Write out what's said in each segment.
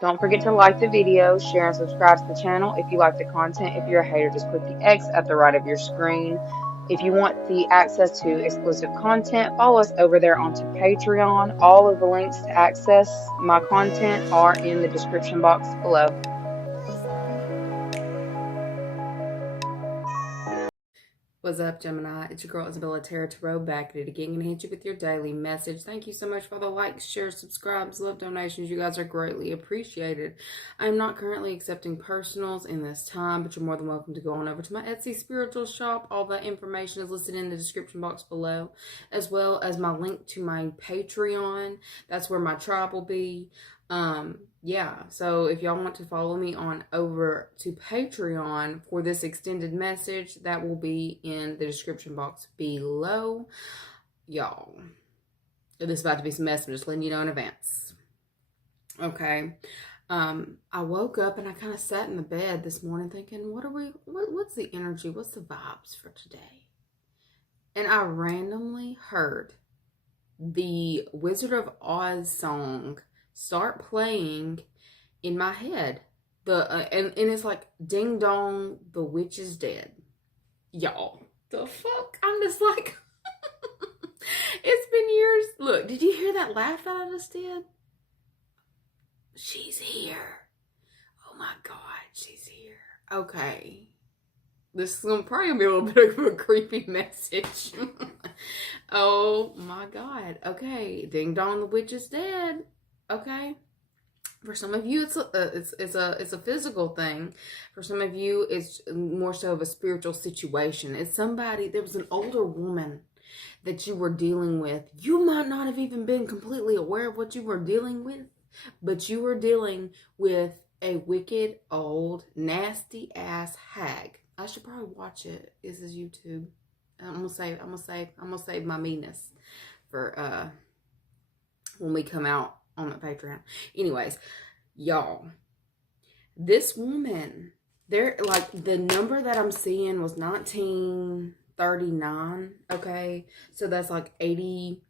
Don't forget to like the video, share and subscribe to the channel if you like the content. If you're a hater, just click the X at the right of your screen. If you want the access to exclusive content, follow us over there onto Patreon. All of the links to access my content are in the description box below. What's up, Gemini? It's your girl IsseyTara Tarot, back at it again. Gonna hit you with your daily message. Thank you so much for the likes, shares, subscribes, love, donations. You guys are greatly appreciated. I'm not currently accepting personals in this time, but you're more than welcome to go on over to my Etsy spiritual shop. All that information is listed in the description box below, as well as my link to my Patreon. That's where my tribe will be. Yeah, so if y'all want to follow me on over to Patreon for this extended message, that will be in the description box below. Y'all, this is about to be some mess. I'm just letting you know in advance. Okay. I woke up and I kind of sat in the bed this morning thinking, what's the energy? What's the vibes for today? And I randomly heard the Wizard of Oz song start playing in my head. And it's like, ding dong, the witch is dead. Y'all, the fuck? I'm just like, it's been years. Look, did you hear that laugh that I just did? She's here. Oh my God, she's here. Okay. This is probably gonna be a little bit of a creepy message. Oh my God. Okay. Ding dong, the witch is dead. Okay. For some of you, it's a physical thing. For some of you, it's more so of a spiritual situation. It's somebody. There was an older woman that you were dealing with. You might not have even been completely aware of what you were dealing with, but you were dealing with a wicked, old, nasty ass hag. I should probably watch it. This is YouTube. I'm gonna save my meanness for when we come out on the Patreon. Anyways, y'all, this woman, there, like, the number that I'm seeing was 1939. Okay, so that's like 80s,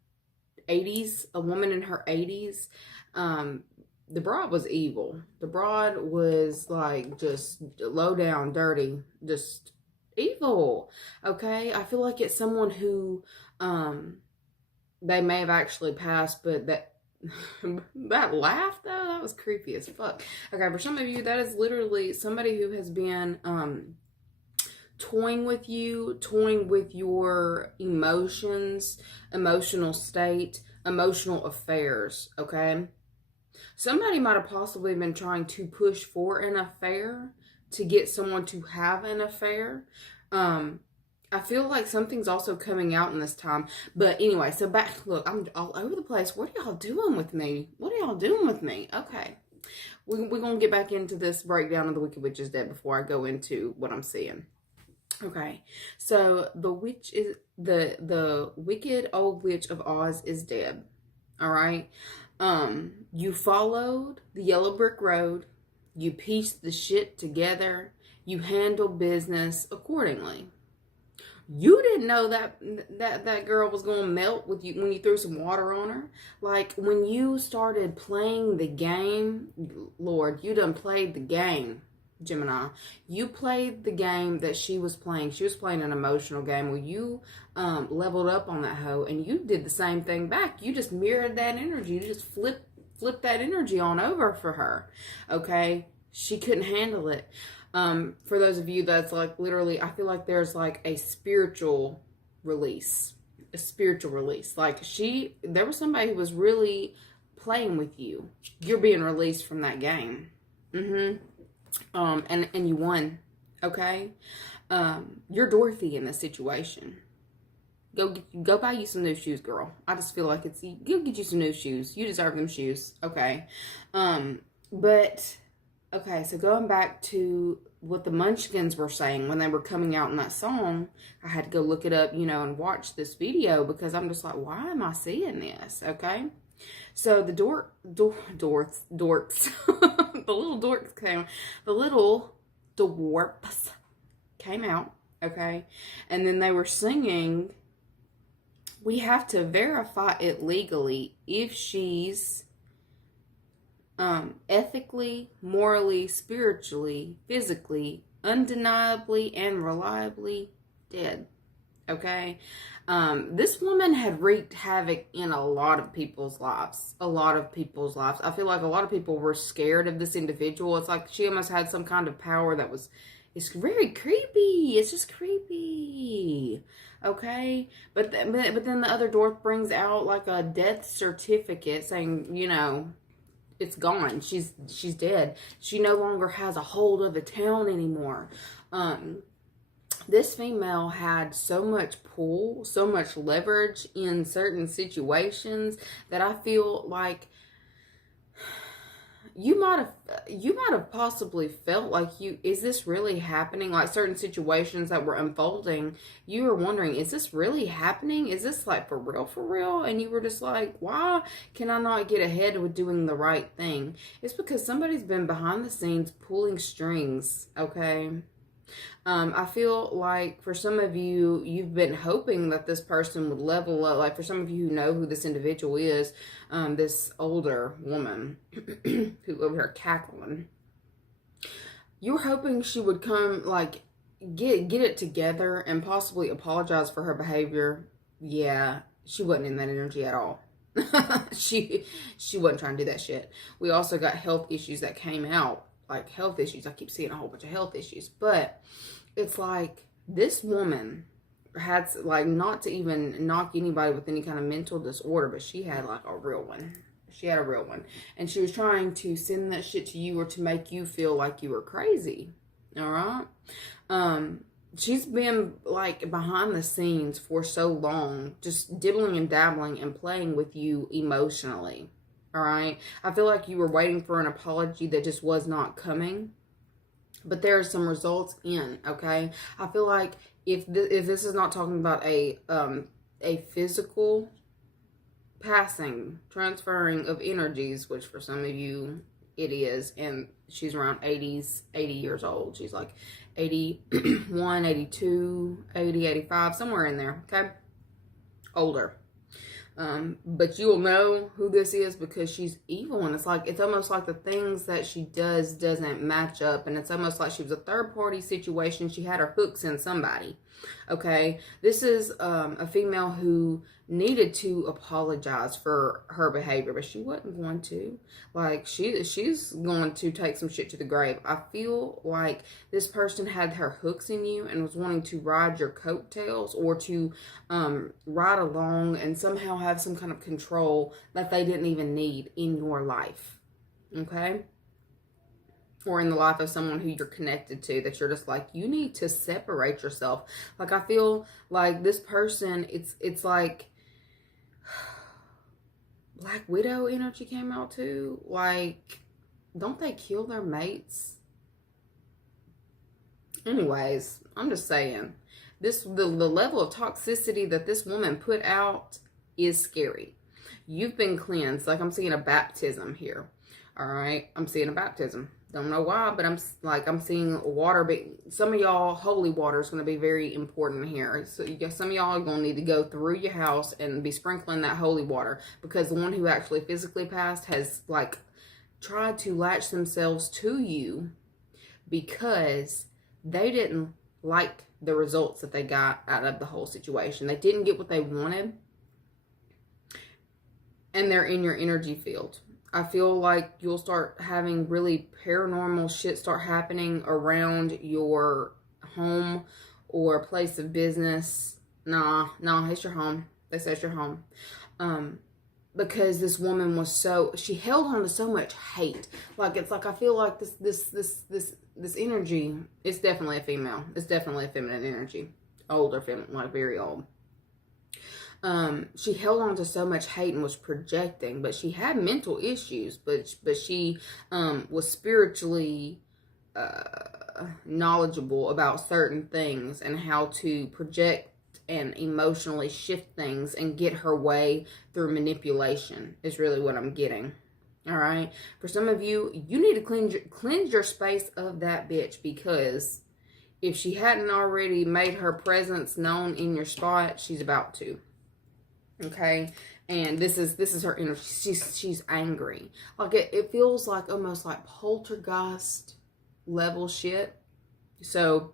a woman in her 80s. The broad was evil. The broad was like just low down, dirty, just evil. Okay, I feel like it's someone who they may have actually passed, but that laugh, though, that was creepy as fuck. Okay, for some of you, that is literally somebody who has been toying with you, toying with your emotions, emotional state, emotional affairs. Okay, somebody might have possibly been trying to push for an affair, to get someone to have an affair. I feel like something's also coming out in this time. But anyway, so back, look, I'm all over the place. What are y'all doing with me? What are y'all doing with me? Okay. We're going to get back into this breakdown of the Wicked Witch is Dead before I go into what I'm seeing. Okay. So the witch is, the wicked old witch of Oz is dead. All right. You followed the yellow brick road. You pieced the shit together. You handled business accordingly. You didn't know that girl was going to melt with you when you threw some water on her. Like, when you started playing the game, Lord, you done played the game, Gemini. You played the game that she was playing. She was playing an emotional game where you leveled up on that hoe, and you did the same thing back. You just mirrored that energy. You just flipped that energy on over for her. Okay? She couldn't handle it. For those of you that's like, literally, I feel like there's like a spiritual release. Like, there was somebody who was really playing with you. You're being released from that game. And you won. Okay? You're Dorothy in this situation. Go buy you some new shoes, girl. I just feel like go get you some new shoes. You deserve them shoes. Okay? But okay, so going back to what the Munchkins were saying when they were coming out in that song, I had to go look it up, and watch this video, because I'm just like, why am I seeing this? Okay, so the dorks, the little dwarfs came out, okay, and then they were singing, we have to verify it legally if she's ethically, morally, spiritually, physically, undeniably, and reliably dead. Okay? This woman had wreaked havoc in a lot of people's lives. A lot of people's lives. I feel like a lot of people were scared of this individual. It's like she almost had some kind of power that was, it's very creepy. It's just creepy. Okay? But then the other door brings out like a death certificate saying, you know, it's gone. She's dead. She no longer has a hold of the town anymore. This female had so much pull, so much leverage in certain situations that I feel like you might have possibly felt like, is this really happening? Like certain situations that were unfolding, you were wondering, is this really happening? Is this like for real? And you were just like, why can I not get ahead with doing the right thing? It's because somebody's been behind the scenes pulling strings, okay? I feel like for some of you, you've been hoping that this person would level up. Like for some of you who know who this individual is, this older woman who over here cackling, you were hoping she would come, like, get it together and possibly apologize for her behavior. Yeah, she wasn't in that energy at all. she wasn't trying to do that shit. We also got health issues that came out. Like health issues. I keep seeing a whole bunch of health issues. But it's like this woman had, like, not to even knock anybody with any kind of mental disorder, but she had like a real one. She had a real one. And she was trying to send that shit to you or to make you feel like you were crazy. All right? She's been like behind the scenes for so long, just dibbling and dabbling and playing with you emotionally. All right. I feel like you were waiting for an apology that just was not coming, but there are some results in. Okay. I feel like if this is not talking about a physical passing, transferring of energies, which for some of you it is, and she's around 80 years old. She's like 81, 82, 80, 85, somewhere in there. Okay. Older. But you will know who this is because she's evil, and it's almost like the things that she does doesn't match up, and it's almost like she was a third party situation. She had her hooks in somebody. Okay, this is a female who needed to apologize for her behavior, but she wasn't going to. Like she's going to take some shit to the grave. I feel like this person had her hooks in you and was wanting to ride your coattails or to ride along and somehow have some kind of control that they didn't even need in your life. Okay? Or in the life of someone who you're connected to, that you're just like, you need to separate yourself. Like, I feel like this person, it's like Black Widow energy came out too. Like, don't they kill their mates? Anyways, I'm just saying, the level of toxicity that this woman put out is scary. You've been cleansed. Like, I'm seeing a baptism here. All right, I'm seeing a baptism. Don't know why, but I'm seeing water. But some of y'all, holy water is going to be very important here. So some of y'all are going to need to go through your house and be sprinkling that holy water, because the one who actually physically passed has like tried to latch themselves to you because they didn't like the results that they got out of the whole situation. They didn't get what they wanted, and they're in your energy field. I feel like you'll start having really paranormal shit start happening around your home or place of business. Nah, it's your home. They say it's your home. Because this woman was she held on to so much hate. Like, it's like, I feel like this energy, it's definitely a female. It's definitely a feminine energy. Older feminine, like very old. She held on to so much hate and was projecting, but she had mental issues, but she was spiritually knowledgeable about certain things and how to project and emotionally shift things and get her way through manipulation is really what I'm getting. All right. For some of you, you need to cleanse your space of that bitch, because if she hadn't already made her presence known in your spot, she's about to. Okay, And this is her energy. She's angry. Like it feels like almost like poltergeist level shit. So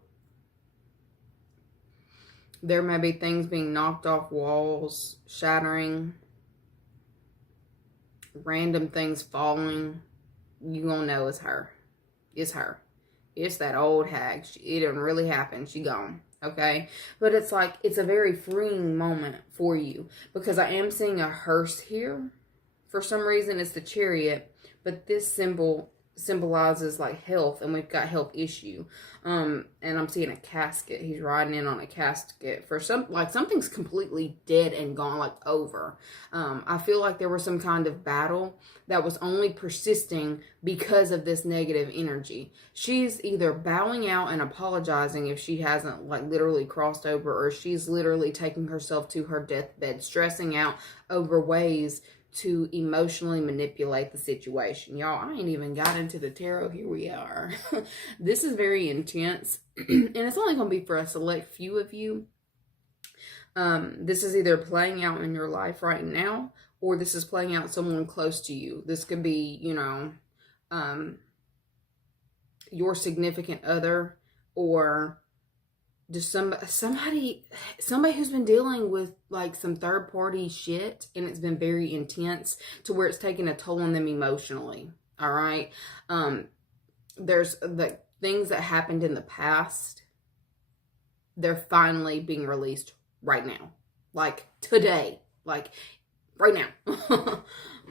there may be things being knocked off walls, shattering, random things falling. You gonna know it's her. It's her. It's that old hag. It didn't really happen. She gone. Okay? But it's like, it's a very freeing moment for you. Because I am seeing a hearse here. For some reason, it's the Chariot. But this symbol symbolizes like health, and we've got health issue. And I'm seeing a casket. He's riding in on a casket for something's completely dead and gone, like over. I feel like there was some kind of battle that was only persisting because of this negative energy. She's either bowing out and apologizing if she hasn't like literally crossed over, or she's literally taking herself to her deathbed, stressing out over ways to emotionally manipulate the situation. Y'all, I ain't even got into the tarot. Here we are. This is very intense. And it's only going to be for a select few of you. This is either playing out in your life right now, or this is playing out someone close to you. This could be, you know, your significant other, or just somebody who's been dealing with like some third party shit, and it's been very intense to where it's taking a toll on them emotionally. All right. There's the things that happened in the past. They're finally being released right now, like today, like right now.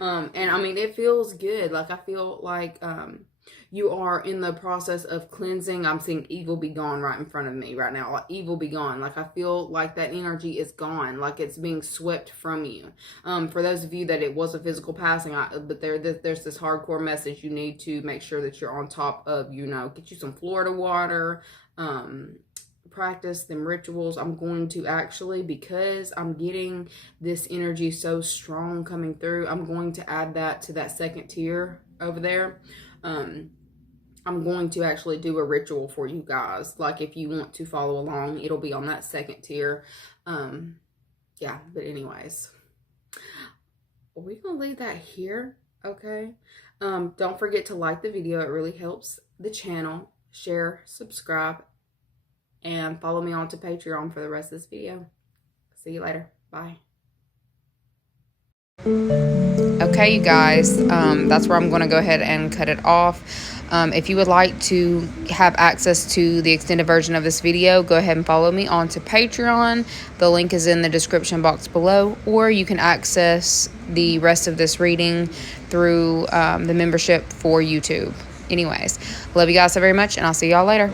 And I mean, it feels good. Like I feel like, you are in the process of cleansing. I'm seeing evil be gone right in front of me right now. Like evil be gone. Like I feel like that energy is gone. Like it's being swept from you. For those of you that it was a physical passing, but there's this hardcore message. You need to make sure that you're on top of, you know, get you some Florida water, practice them rituals. I'm going to actually, because I'm getting this energy so strong coming through, I'm going to add that to that second tier over there. I'm going to actually do a ritual for you guys. Like if you want to follow along, it'll be on that second tier. Yeah, but anyways, we're going to leave that here. Okay. Don't forget to like the video. It really helps the channel. Share, subscribe, and follow me on to Patreon for the rest of this video. See you later. Bye. Okay, you guys, that's where I'm going to go ahead and cut it off. If you would like to have access to the extended version of this video, go ahead and follow me on to Patreon. The link is in the description box below, or you can access the rest of this reading through the membership for YouTube. Anyways, love you guys so very much, and I'll see y'all later.